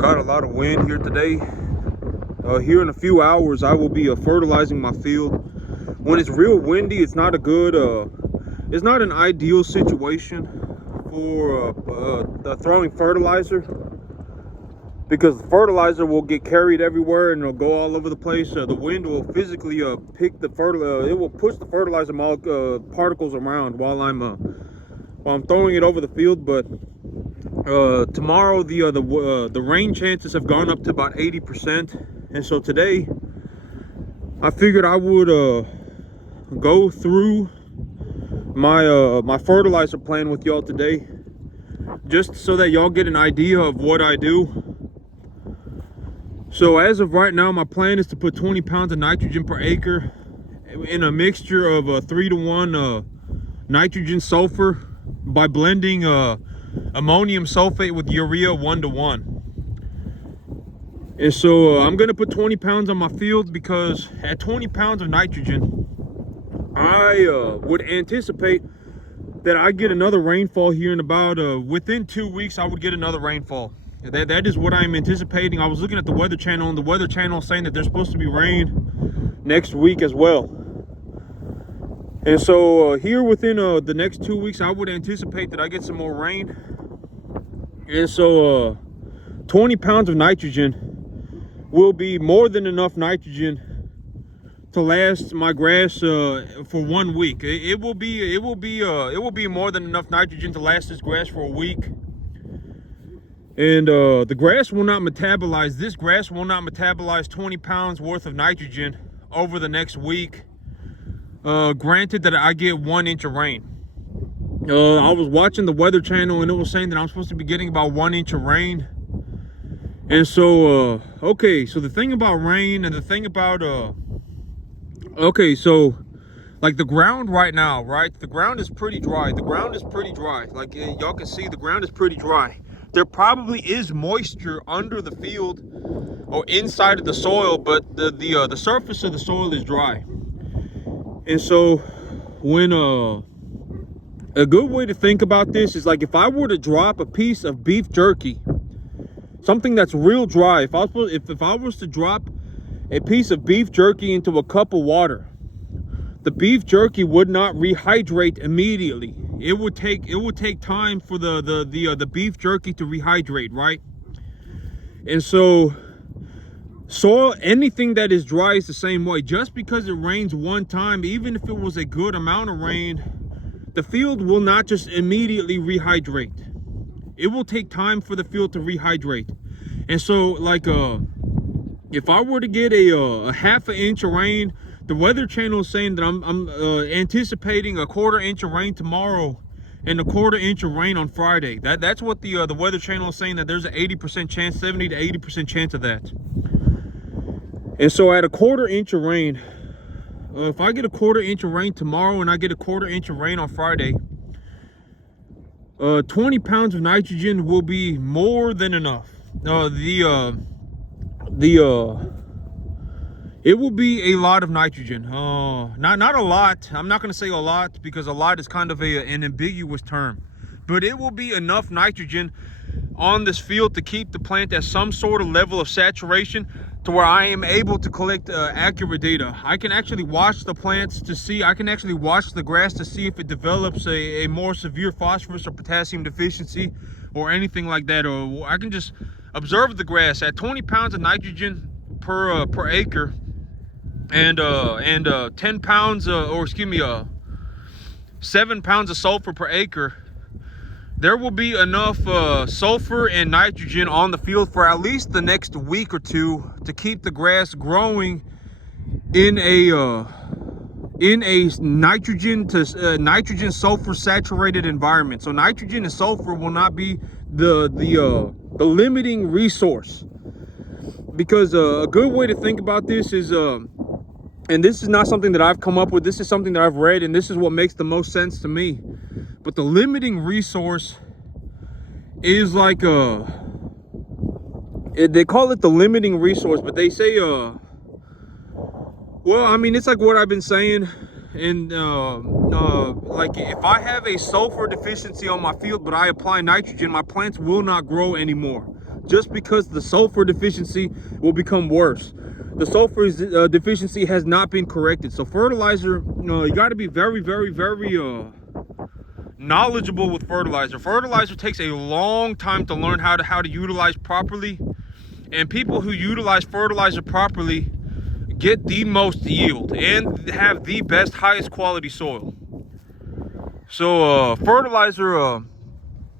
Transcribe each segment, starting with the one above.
I got a lot of wind here today. Here in a few hours, I will be fertilizing my field. When it's real windy, it's not a good, it's not an ideal situation for throwing fertilizer, because the fertilizer will get carried everywhere and it'll go all over the place. The wind will physically pick the fertilizer. It will push the fertilizer particles around while I'm throwing it over the field. But tomorrow the rain chances have gone up to about 80%, and so today I figured I would go through my fertilizer plan with y'all today, just so that y'all get an idea of what I do. So as of right now, my plan is to put 20 pounds of nitrogen per acre in a mixture of 3-to-1 nitrogen sulfur by blending ammonium sulfate with urea 1-to-1. And so I'm gonna put 20 pounds on my field, because at 20 pounds of nitrogen, I would anticipate that I get another rainfall here in about within 2 weeks. I would get another rainfall. That is what I'm anticipating. I was looking at the Weather Channel, and the Weather Channel is saying that there's supposed to be rain next week as well. And so here within the next 2 weeks, I would anticipate that I get some more rain. And so 20 pounds of nitrogen will be more than enough nitrogen to last my grass for 1 week. It will be more than enough nitrogen to last this grass for a week. And the grass will not metabolize. This grass will not metabolize 20 pounds worth of nitrogen over the next week. Granted that I get 1 inch of rain. I was watching the Weather Channel, and it was saying that I'm supposed to be getting about 1 inch of rain. And so, okay, so the thing about rain and the thing about, okay, so like the ground right now, right? The ground is pretty dry. The ground is pretty dry. Like y'all can see, the ground is pretty dry. There probably is moisture under the field or inside of the soil, but the surface of the soil is dry. And so when a good way to think about this is, like, if I were to drop a piece of beef jerky, something that's real dry, if I was to drop a piece of beef jerky into a cup of water, the beef jerky would not rehydrate immediately. It would take time for the beef jerky to rehydrate, right? And so soil, anything that is dry is the same way. Just because it rains one time, even if it was a good amount of rain, the field will not just immediately rehydrate. It will take time for the field to rehydrate. And so, like, if I were to get a half an inch of rain, the Weather Channel is saying that I'm anticipating a 1/4 inch of rain tomorrow and a 1/4 inch of rain on Friday. That's what the Weather Channel is saying, that there's an 80% chance, 70 to 80% chance of that. And so at a 1/4 inch of rain, if I get a 1/4 inch of rain tomorrow and I get a 1/4 inch of rain on Friday, 20 pounds of nitrogen will be more than enough. It will be a lot of nitrogen. Not a lot. I'm not going to say a lot, because a lot is kind of an ambiguous term. But it will be enough nitrogen on this field to keep the plant at some sort of level of saturation, to where I am able to collect accurate data. I can actually watch the plants to see, I can actually watch the grass to see if it develops a more severe phosphorus or potassium deficiency or anything like that. Or I can just observe the grass at 20 pounds of nitrogen per acre, and 10 pounds, 7 pounds of sulfur per acre. There will be enough sulfur and nitrogen on the field for at least the next week or two to keep the grass growing in a nitrogen sulfur saturated environment. So nitrogen and sulfur will not be the limiting resource, because a good way to think about this is, and this is not something that I've come up with, this is something that I've read, and this is what makes the most sense to me. But the limiting resource is like they call it the limiting resource, but they say well, I mean, it's like what I've been saying. And like, if I have a sulfur deficiency on my field but I apply nitrogen, my plants will not grow anymore. just because the sulfur deficiency will become worse. The sulfur deficiency has not been corrected. So fertilizer, you got to be very, very, very knowledgeable with fertilizer. Fertilizer takes a long time to learn how to utilize properly, and people who utilize fertilizer properly get the most yield and have the best, highest quality soil. So fertilizer,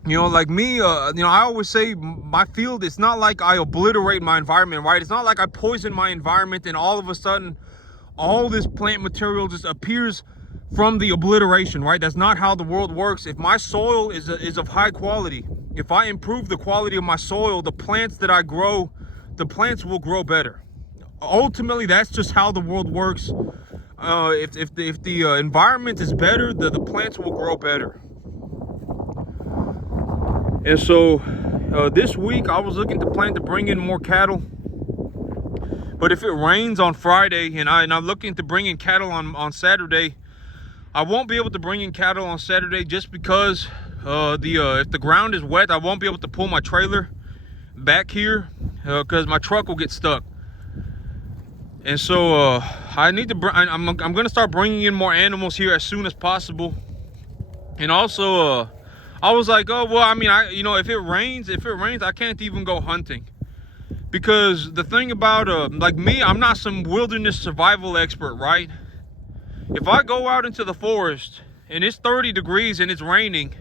like me, I always say my field, it's not like I obliterate my environment, right? It's not like I poison my environment and all of a sudden all this plant material just appears from the obliteration, right? That's not how the world works. If my soil is of high quality, if I improve the quality of my soil, the plants that I grow, the plants will grow better. Ultimately, that's just how the world works. If the environment is better, the plants will grow better. And so this week I was looking to plan to bring in more cattle, but if it rains on Friday and I'm looking to bring in cattle on Saturday, I won't be able to bring in cattle on Saturday just because if the ground is wet, I won't be able to pull my trailer back here because my truck will get stuck. And so I need to I'm gonna start bringing in more animals here as soon as possible. And also I was like, oh well, I mean, if it rains, I can't even go hunting, because the thing about like me, I'm not some wilderness survival expert, right? If I go out into the forest and it's 30 degrees and it's raining,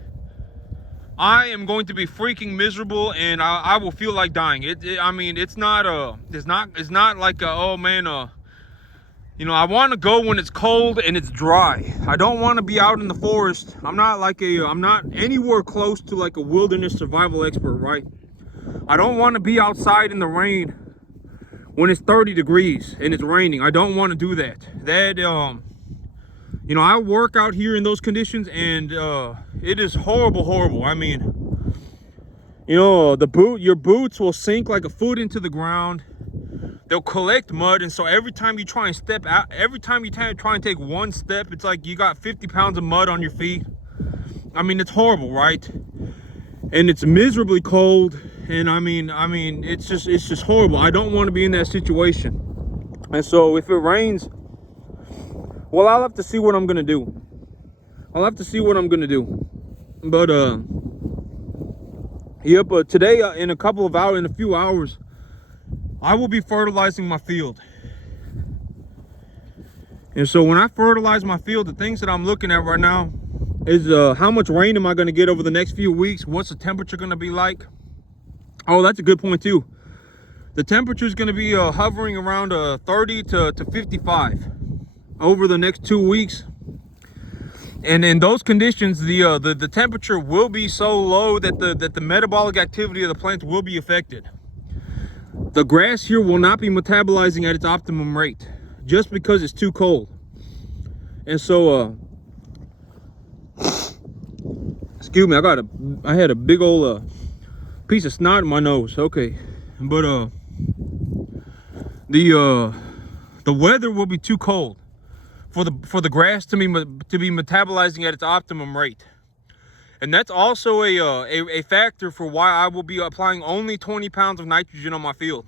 I am going to be freaking miserable and I will feel like dying. It's not like oh man, I want to go when it's cold and it's dry. I don't want to be out in the forest. I'm not anywhere close to like a wilderness survival expert, right? I don't want to be outside in the rain when it's 30 degrees and it's raining. I don't want to do that. I work out here in those conditions, and it is horrible. I mean, your boots will sink like a foot into the ground. They'll collect mud, and so every time you try and step out, every time you try and take one step, it's like you got 50 pounds of mud on your feet. I mean, it's horrible, right? And it's miserably cold, and I mean, it's just horrible. I don't want to be in that situation. And so if it rains, well, I'll have to see what I'm gonna do. But today, in a few hours, I will be fertilizing my field. And so when I fertilize my field, the things that I'm looking at right now is how much rain am I going to get over the next few weeks? What's the temperature going to be like? Oh, that's a good point too. The temperature is going to be hovering around 30 to 55 over the next 2 weeks. And in those conditions, the temperature will be so low that the metabolic activity of the plants will be affected. The grass here will not be metabolizing at its optimum rate just because it's too cold. And so excuse me, I had a big old piece of snot in my nose. Okay. But the weather will be too cold for the grass to be metabolizing at its optimum rate. And that's also a factor for why I will be applying only 20 pounds of nitrogen on my field.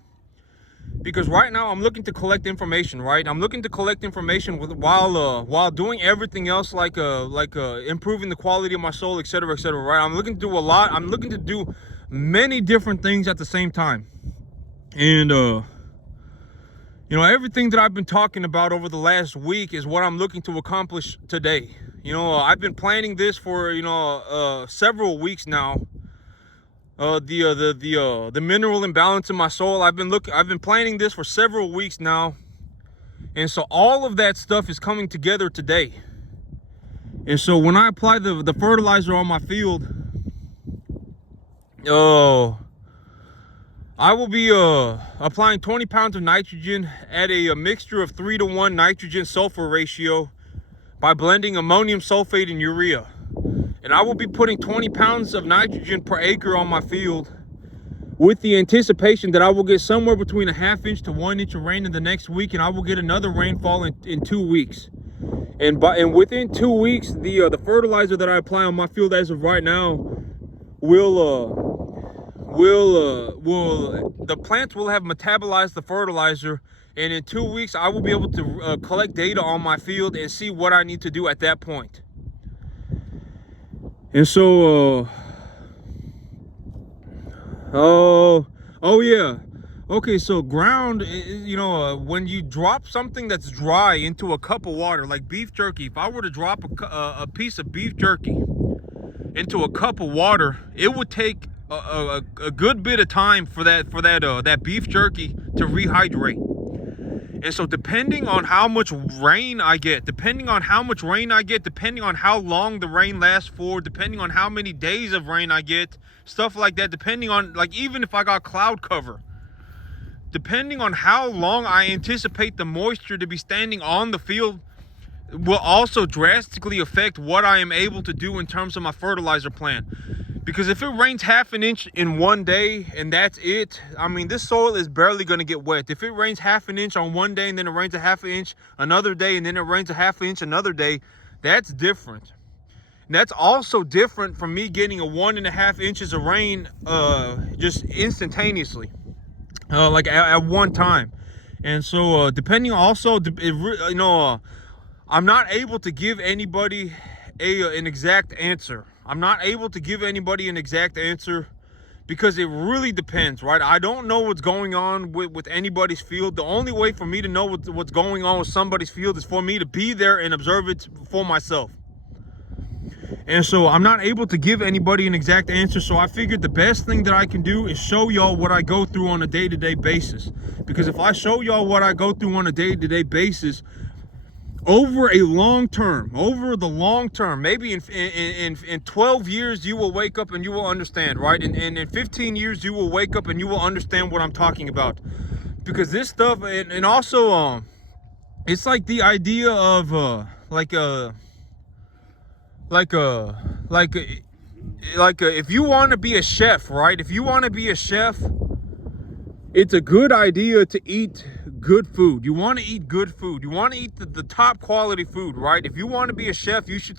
Because right now I'm looking to collect information, right? I'm looking to collect information while doing everything else, like improving the quality of my soil, etc., right? I'm looking to do a lot. I'm looking to do many different things at the same time. And everything that I've been talking about over the last week is what I'm looking to accomplish today. I've been planning this for several weeks now. The mineral imbalance in my soil, I've been planning this for several weeks now, and so all of that stuff is coming together today. And so when I apply the fertilizer on my field, I will be applying 20 pounds of nitrogen at a mixture of 3-to-1 nitrogen sulfur ratio by blending ammonium sulfate and urea. And I will be putting 20 pounds of nitrogen per acre on my field with the anticipation that I will get somewhere between a ½ inch to 1 inch of rain in the next week, and I will get another rainfall in 2 weeks. And within 2 weeks, the fertilizer that I apply on my field as of right now will the plants will have metabolized the fertilizer, and in 2 weeks I will be able to collect data on my field and see what I need to do at that point. And so oh yeah, okay, so ground, you know, when you drop something that's dry into a cup of water, like beef jerky, if I were to drop a piece of beef jerky into a cup of water, it would take a good bit of time for that beef jerky to rehydrate. And so depending on how much rain I get, depending on how long the rain lasts for, depending on how many days of rain I get, stuff like that, depending on, like, even if I got cloud cover, depending on how long I anticipate the moisture to be standing on the field, will also drastically affect what I am able to do in terms of my fertilizer plan. Because if it rains half an inch in one day and that's it, I mean, this soil is barely going to get wet. If it rains half an inch on one day and then it rains a half an inch another day and then it rains a half an inch another day, that's different. And that's also different from me getting a 1.5 inches of rain just instantaneously, like at one time. And so depending also, you know, I'm not able to give anybody an exact answer. I'm not able to give anybody an exact answer because it really depends, right? I don't know what's going on with anybody's field. The only way for me to know what's going on with somebody's field is for me to be there and observe it for myself. And so I'm not able to give anybody an exact answer. So I figured the best thing that I can do is show y'all what I go through on a day-to-day basis. Because if I show y'all what I go through on a day-to-day basis, over the long term, maybe in 12 years, you will wake up and you will understand, right? And in 15 years, you will wake up and you will understand what I'm talking about. Because this stuff, and also, it's like the idea of, if you want to be a chef, right? If you want to be a chef, it's a good idea to eat good food. You want to eat good food. You want to eat the top quality food, right? If you want to be a chef, you should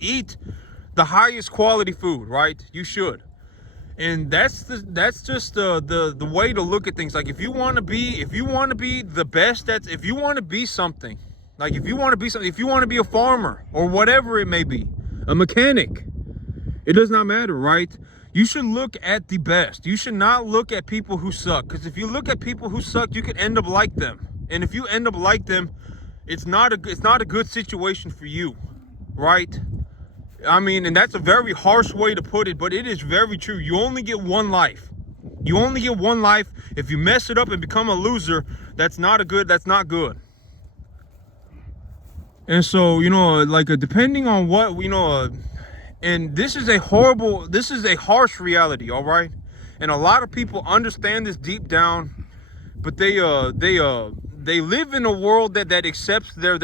eat the highest quality food, right? You should. And that's just the way to look at things. Like if you want to be the best, if you want to be something, if you want to be a farmer or whatever it may be, a mechanic, it does not matter, right? You should look at the best. You should not look at people who suck. Because if you look at people who suck, you could end up like them. And if you end up like them, it's not a good situation for you, right? I mean, and that's a very harsh way to put it, but it is very true. You only get one life. You only get one life. If you mess it up and become a loser, that's not good. And so, you know, depending on what, you know, and this is a harsh reality, all right? And a lot of people understand this deep down, but they live in a world that accepts that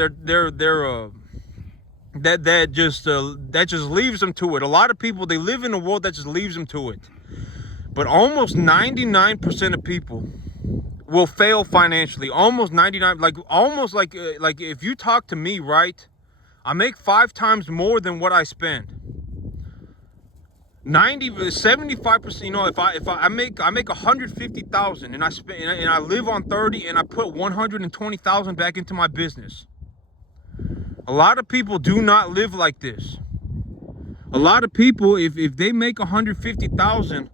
just leaves them to it. A lot of people, they live in a world that just leaves them to it. But almost 99% of people will fail financially. Almost 99, like if you talk to me, right? I make 5 times more than what I spend. 75%, you know, if I make 150,000 and I live on 30 and I put 120,000 back into my business. A lot of people do not live like this. A lot of people, if they make 150,000,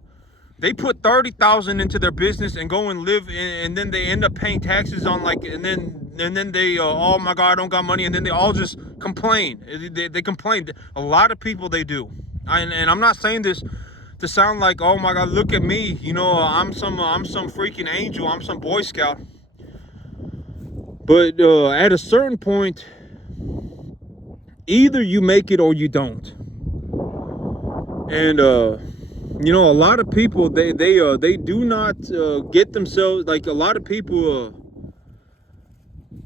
they put 30,000 into their business and go and live, and then they end up paying taxes on and then they oh my God, I don't got money, and then they all just complain. They complain. A lot of people, they do. And I'm not saying this to sound like, oh my God, look at me, you know, I'm some freaking angel, I'm some Boy Scout. But at a certain point, either you make it or you don't. And you know, a lot of people, they do not get themselves, like a lot of people,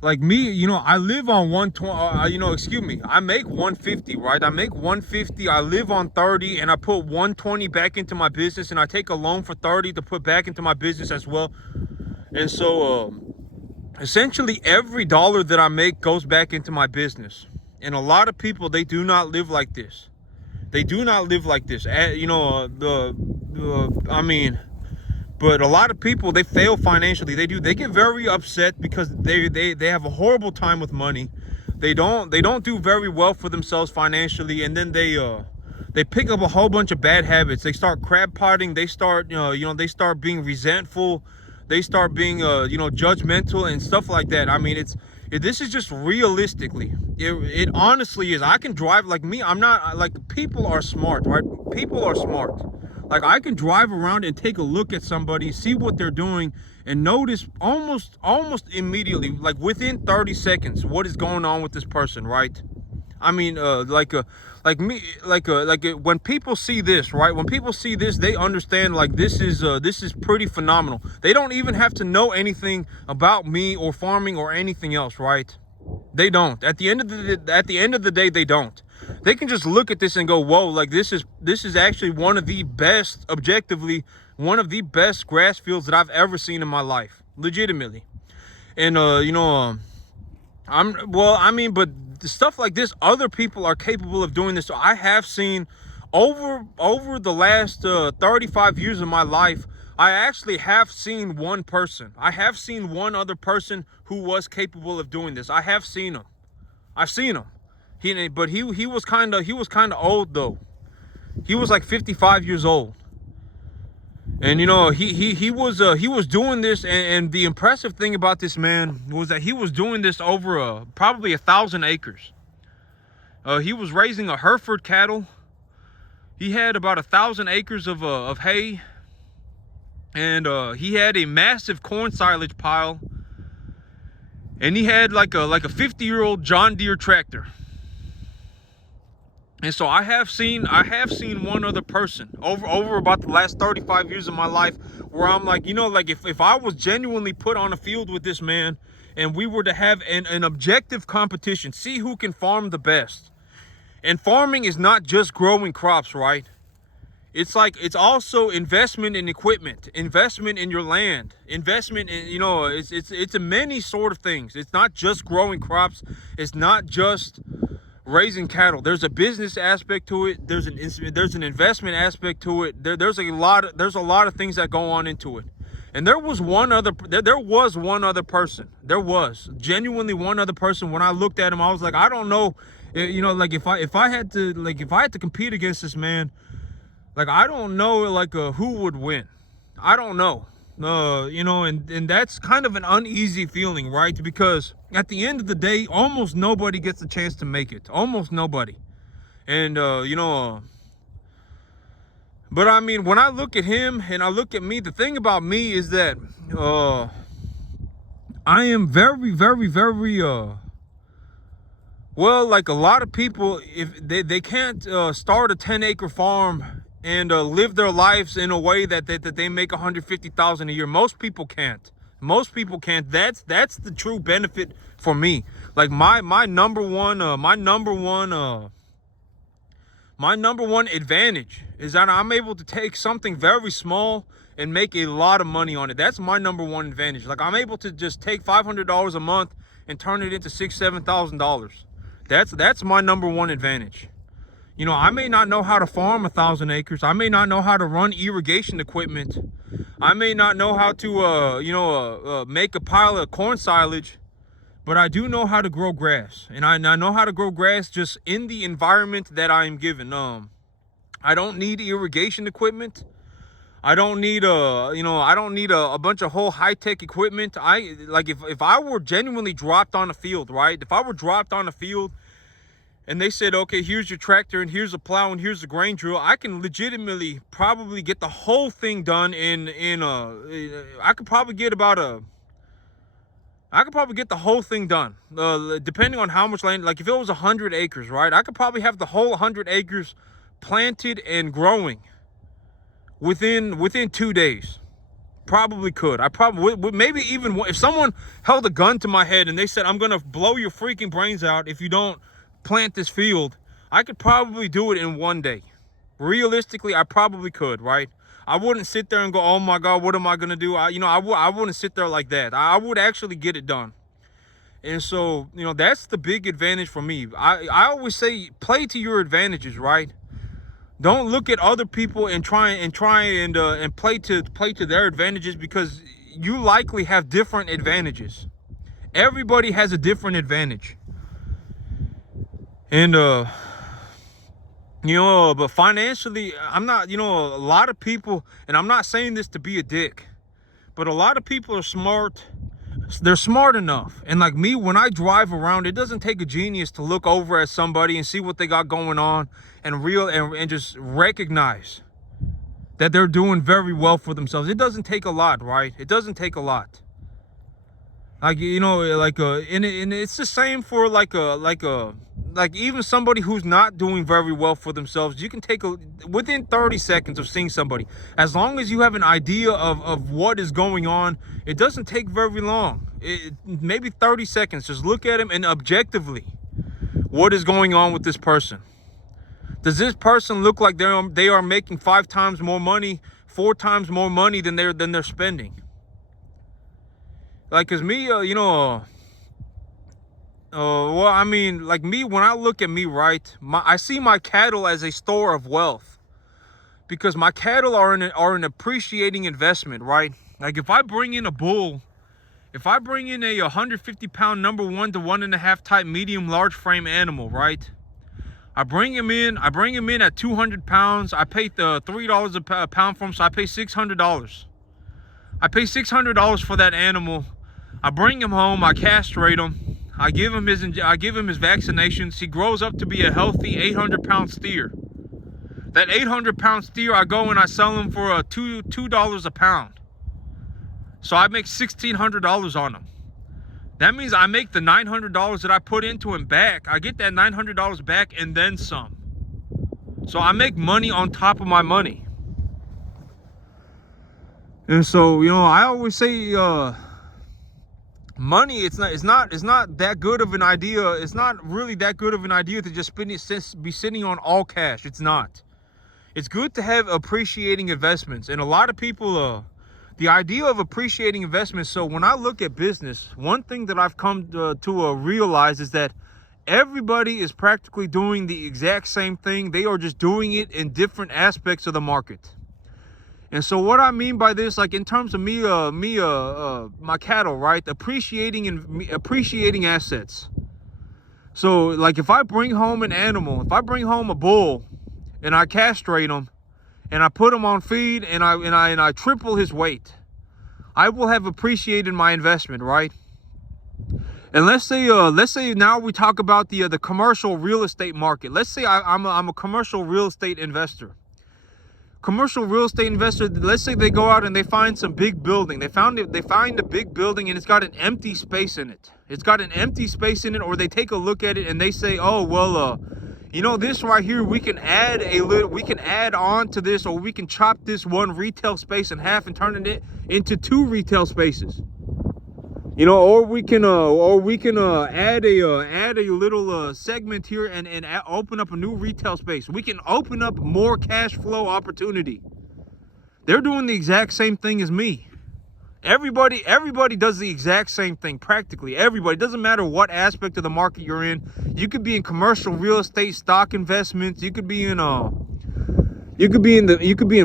like me, you know, I live on 120, you know, excuse me, I make 150, right? I make 150, I live on 30, and I put 120 back into my business, and I take a loan for 30 to put back into my business as well. And so essentially every dollar that I make goes back into my business. And a lot of people, they do not live like this. They do not live like this. You know, I mean, but a lot of people, they fail financially. They get very upset because they have a horrible time with money. They don't do very well for themselves financially, and then they pick up a whole bunch of bad habits. They start crab potting. They start they start being resentful. They start being judgmental and stuff like that. I mean, this is just realistically, it honestly is. I can drive, like me, I'm not like, people are smart, right? People are smart. Like, I can drive around and take a look at somebody, see what they're doing, and notice almost immediately, like within 30 seconds, what is going on with this person, right? I mean, when people see this, right? When people see this, they understand, like, this is pretty phenomenal. They don't even have to know anything about me or farming or anything else, right? They don't. At the end of the day, they don't. They can just look at this and go, whoa, like, this is actually one of the best, objectively, one of the best grass fields that I've ever seen in my life, legitimately. And but stuff like this, other people are capable of doing this. So I have seen over the last 35 years of my life, I actually have seen one person. I have seen one other person who was capable of doing this. I have seen him. I've seen him. He was kind of old though. He was like 55 years old. And he was doing this, and the impressive thing about this man was that he was doing this over probably 1,000 acres. He was raising a Hereford cattle. He had about 1,000 acres of hay, and he had a massive corn silage pile, and he had like a 50-year-old John Deere tractor. And so I have seen one other person over about the last 35 years of my life where I'm like, like if I was genuinely put on a field with this man and we were to have an objective competition, see who can farm the best. And farming is not just growing crops, right? It's also investment in equipment, investment in your land, investment in, it's a many sort of things. It's not just growing crops. It's not just raising cattle. There's a business aspect to it. There's an investment aspect to it. There's a lot of things that go on into it. And there was one other person. There was genuinely one other person. When I looked at him, I was like, I don't know, like if I had to compete against this man, like, I don't know, like, who would win. I don't know. And that's kind of an uneasy feeling, right? Because at the end of the day, almost nobody gets a chance to make it. Almost nobody. And, but I mean, when I look at him and I look at me, the thing about me is that, I am very, very, very, well, like a lot of people, if they can't start a 10-acre farm and live their lives in a way that they make $150,000 a year. Most people can't. That's the true benefit for me. Like my number one advantage is that I'm able to take something very small and make a lot of money on it. That's my number one advantage. Like, I'm able to just take $500 a month and turn it into $6,000-$7,000. That's my number one advantage. I may not know how to farm 1,000 acres. I may not know how to run irrigation equipment. I may not know how to, make a pile of corn silage, but I do know how to grow grass. And I know how to grow grass just in the environment that I am given. I don't need irrigation equipment. I don't need a bunch of whole high-tech equipment. If I were genuinely dropped on a field, right? If I were dropped on a field and they said, okay, here's your tractor and here's a plow and here's a grain drill, I can legitimately probably get the whole thing done I could probably get the whole thing done, depending on how much land. Like, if it was 100 acres, right? I could probably have the whole 100 acres planted and growing within 2 days. Probably could. I probably would. Maybe even if someone held a gun to my head and they said, I'm gonna blow your freaking brains out if you don't plant this field, I could probably do it in 1 day. Realistically, I probably could, right? I wouldn't sit there and go, oh my God, what am I gonna do? I wouldn't sit there like that. I would actually get it done. And so, that's the big advantage for me. I always say, play to your advantages, right? Don't look at other people and try and play to their advantages, because you likely have different advantages. Everybody has a different advantage. And but financially, I'm not, a lot of people, and I'm not saying this to be a dick, but a lot of people are smart. They're smart enough. And like me, when I drive around, it doesn't take a genius to look over at somebody and see what they got going on and just recognize that they're doing very well for themselves. It doesn't take a lot, right? It doesn't take a lot. Like, and it's the same for like even somebody who's not doing very well for themselves. You can take within 30 seconds of seeing somebody, as long as you have an idea of what is going on, it doesn't take very long. Maybe 30 seconds. Just look at him and objectively, what is going on with this person? Does this person look like they are making 5 times more money, 4 times more money than they're spending? Like, cause me, well, I mean, like me, when I look at me, right, I see my cattle as a store of wealth, because my cattle are an appreciating investment, right? Like, if I bring in a bull, if I bring in a 150-pound number 1 to 1.5 type medium large frame animal, right? I bring him in at 200 pounds. I pay the $3 a pound for him, so I pay $600. I pay $600 for that animal. I bring him home. I castrate him. I give him his vaccinations. He grows up to be a healthy 800-pound steer. That 800-pound steer, I go and I sell him for $2 a pound. So I make $1,600 on him. That means I make the $900 that I put into him back. I get that $900 back and then some. So I make money on top of my money. And so, I always say, money, it's not that good of an idea. It's not really that good of an idea to just be sitting on all cash. It's not. It's good to have appreciating investments. And a lot of people, the idea of appreciating investments. So when I look at business, one thing that I've come to realize is that everybody is practically doing the exact same thing. They are just doing it in different aspects of the market. And so what I mean by this, like in terms of my cattle, right? Appreciating assets. So like if I bring home an animal, if I bring home a bull and I castrate him and I put him on feed and I triple his weight, I will have appreciated my investment, right? And let's say now we talk about the commercial real estate market. Let's say I'm a commercial real estate investor. Commercial real estate investor, let's say they go out and they find some big building. They find a big building and it's got an empty space in it. Or they take a look at it and they say, oh, well, this right here, we can add on to this, or we can chop this one retail space in half and turn it into 2 retail spaces. Or we can add a little segment here and open up a new retail space. We can open up more cash flow opportunity. They're doing the exact same thing as me. Everybody does the exact same thing. Practically everybody. Doesn't matter what aspect of the market you're in. You could be in commercial real estate, stock investments. You could be in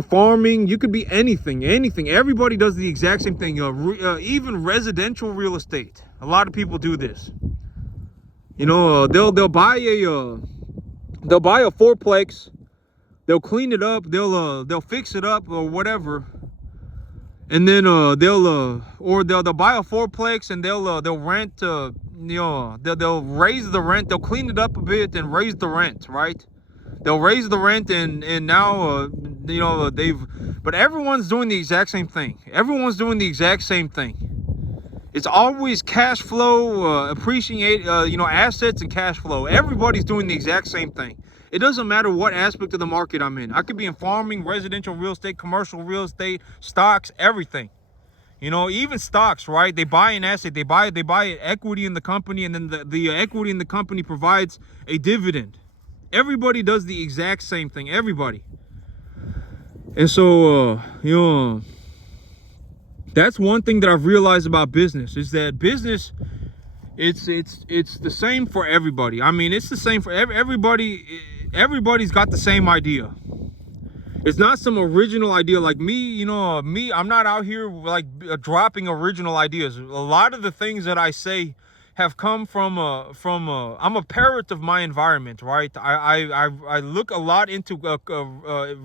farming. You could be anything. Everybody does the exact same thing. Even residential real estate. A lot of people do this. They'll buy a fourplex. They'll clean it up. They'll fix it up or whatever. And then they'll buy a fourplex and they'll rent. They'll raise the rent. They'll clean it up a bit and raise the rent, right? They'll raise the rent and now, but everyone's doing the exact same thing. It's always cash flow, appreciate, assets and cash flow. Everybody's doing the exact same thing. It doesn't matter what aspect of the market I'm in. I could be in farming, residential real estate, commercial real estate, stocks, everything. Even stocks, right? They buy an asset, they buy equity in the company, and then the equity in the company provides a dividend. Everybody does the exact same thing. Everybody. And so, that's one thing that I've realized about business, is that business, it's the same for everybody. I mean, it's the same for everybody. everybody's got the same idea. It's not some original idea like me, you know, I'm not out here like dropping original ideas. A lot of the things that I say have come from I'm a parrot of my environment, right? I look a lot into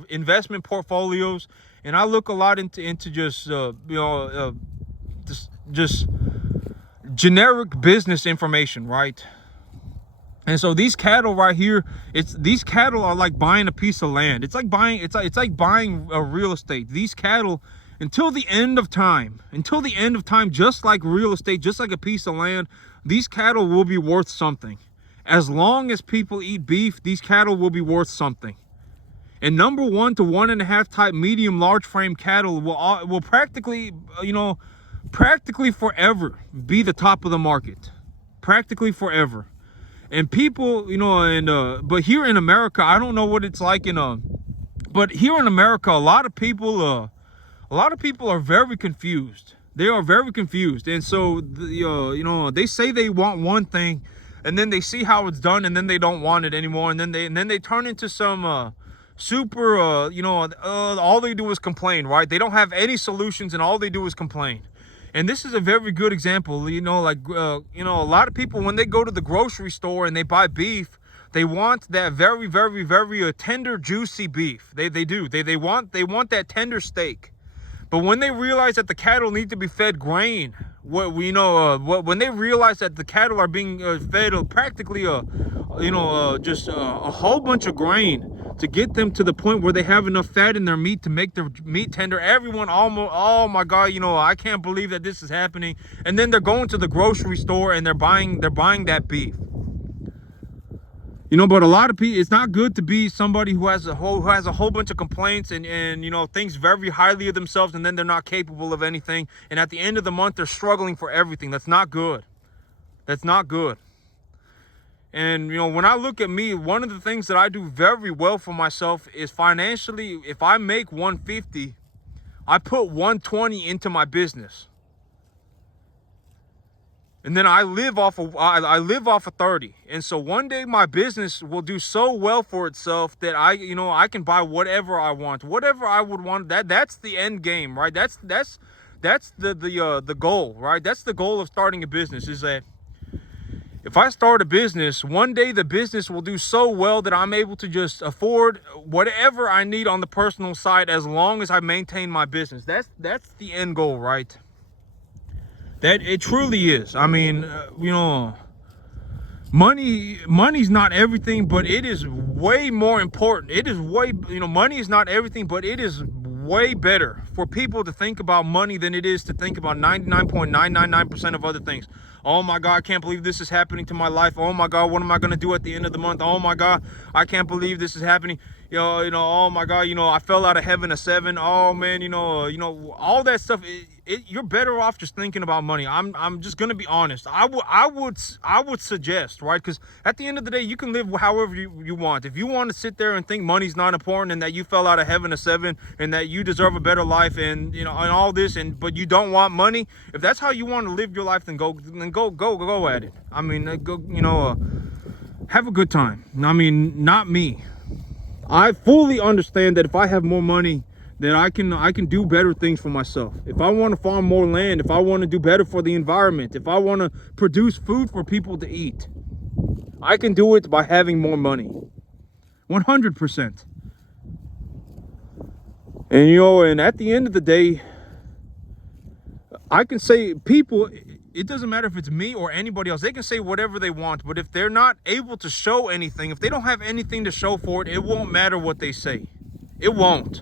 investment portfolios, and I look a lot into just just generic business information, right? And so these cattle right here, these cattle are like buying a piece of land. It's like buying a real estate. These cattle, until the end of time, just like real estate, just like a piece of land, these cattle will be worth something. As long as people eat beef, these cattle will be worth something. And number 1 to 1.5 type medium large frame cattle will practically, practically forever be the top of the market. Practically forever. And people, but here in America, I don't know what it's like but here in America, a lot of people are very confused. They are very confused. And so, they say they want one thing, and then they see how it's done, and then they don't want it anymore. And then they turn into some super, all they do is complain, right? They don't have any solutions, and all they do is complain. And this is a very good example, a lot of people, when they go to the grocery store and they buy beef, they want that very, very, very tender, juicy beef. They do. They want that tender steak. But when they realize that the cattle need to be fed grain, when they realize that the cattle are being fed practically just a whole bunch of grain to get them to the point where they have enough fat in their meat to make their meat tender, everyone almost, oh my God, I can't believe that this is happening. And then they're going to the grocery store and they're buying that beef. But a lot of people, it's not good to be somebody who has a whole bunch of complaints and thinks very highly of themselves, and then they're not capable of anything. And at the end of the month, they're struggling for everything. That's not good. That's not good. And, when I look at me, one of the things that I do very well for myself is financially, if I make 150, I put 120 into my business. And then I live off of 30. And so one day my business will do so well for itself that I can buy whatever I want, whatever I would want. That's the end game, right? That's the goal, right? That's the goal of starting a business, is that if I start a business, one day the business will do so well that I'm able to just afford whatever I need on the personal side, as long as I maintain my business. That's the end goal, right? That it truly is. I mean, money's not everything, but it is way more important. It is way, money is not everything, but it is way better for people to think about money than it is to think about 99.999% of other things. Oh my God, I can't believe this is happening to my life. Oh my God, what am I going to do at the end of the month? Oh my God, I can't believe this is happening. Oh my God, I fell out of heaven a 7. Oh man, all that stuff. You're better off just thinking about money. I'm just gonna be honest. I would suggest, right? Because at the end of the day, you can live however you want. If you want to sit there and think money's not important, and that you fell out of heaven a 7, and that you deserve a better life, and and all this, but you don't want money. If that's how you want to live your life, then go at it. I mean, have a good time. I mean, not me. I fully understand that if I have more money, then I can do better things for myself. If I want to farm more land, if I want to do better for the environment, if I want to produce food for people to eat, I can do it by having more money. 100%. And and at the end of the day, I can say people, it doesn't matter if it's me or anybody else, they can say whatever they want, but if they're not able to show anything, if they don't have anything to show for it, it won't matter what they say. It won't.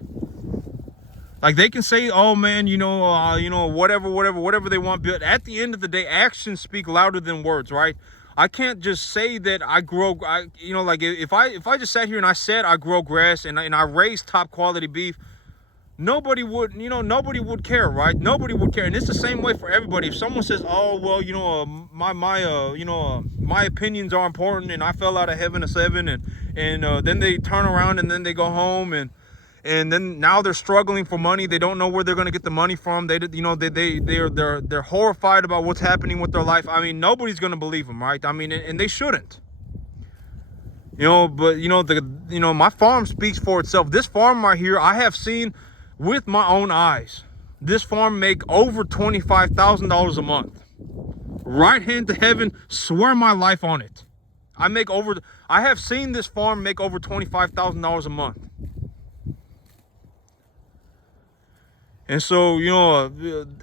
Like, they can say, oh man, whatever they want, but at the end of the day, actions speak louder than words, right? I can't just say that I grow, if I just sat here and I said I grow grass and I raise top quality beef, nobody would care, right? Nobody would care. And it's the same way for everybody. If someone says, oh well, my opinions are important, and I fell out of heaven a 7, and then they turn around and then they go home, and then now they're struggling for money. They don't know where they're going to get the money from. They're horrified about what's happening with their life. I mean, nobody's going to believe them, right? I mean, and they shouldn't. You know, but my farm speaks for itself. This farm right here, I have seen with my own eyes. This farm make over $25,000 a month. Right hand to heaven, swear my life on it. I have seen this farm make over $25,000 a month. And so,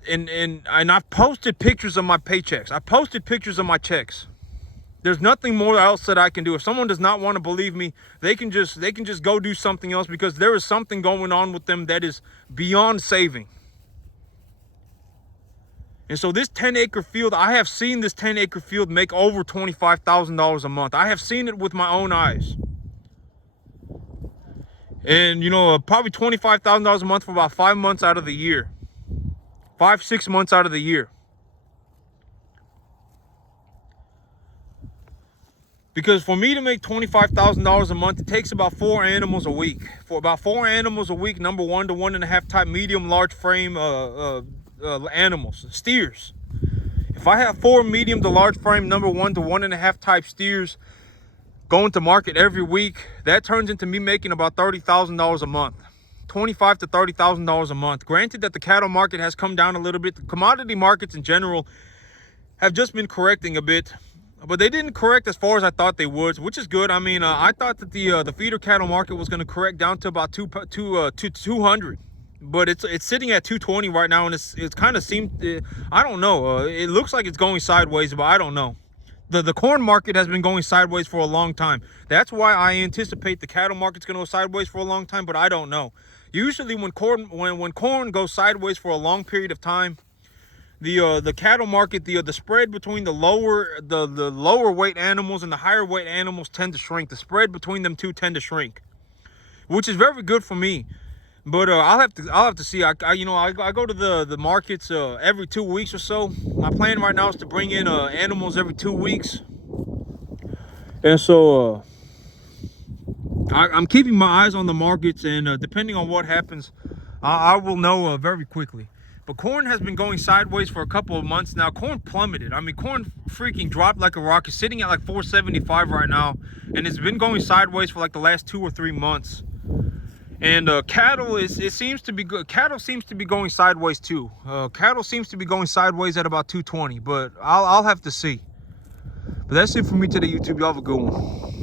and I've posted pictures of my paychecks. I posted pictures of my checks. There's nothing more else that I can do. If someone does not want to believe me, they can just go do something else, because there is something going on with them that is beyond saving. And so this 10-acre field, I have seen this 10-acre field make over $25,000 a month. I have seen it with my own eyes. And probably $25,000 a month for about 5 months out of the year. 5-6 months out of the year. Because for me to make $25,000 a month, it takes about 4 animals a week. For about 4 animals a week, number 1 to 1.5 type medium, large frame animals, steers. If I have 4 medium to large frame, number 1 to 1.5 type steers going to market every week, that turns into me making about $30,000 a month. $25,000 to $30,000 a month. Granted that the cattle market has come down a little bit. The commodity markets in general have just been correcting a bit. But they didn't correct as far as I thought they would, which is good. I mean, I thought that the feeder cattle market was going to correct down to about 200, but it's sitting at 220 right now, and it's kind of seemed, I don't know. It looks like it's going sideways, but I don't know. The corn market has been going sideways for a long time. That's why I anticipate the cattle market's going to go sideways for a long time, but I don't know. Usually when corn goes sideways for a long period of time, the cattle market, the spread between the lower weight animals and the higher weight animals tend to shrink. The spread between them two tend to shrink, which is very good for me. But I'll have to see. I go to the markets every 2 weeks or so. My plan right now is to bring in animals every 2 weeks, and so I'm keeping my eyes on the markets, and depending on what happens, I will know very quickly. But corn has been going sideways for a couple of months now. Corn plummeted. I mean, corn freaking dropped like a rock. It's sitting at like 475 right now, and it's been going sideways for like the last 2 or 3 months. And cattle seems to be good. Cattle seems to be going sideways too. Cattle seems to be going sideways at about 220, but I'll have to see. But that's it for me today, YouTube. Y'all have a good one.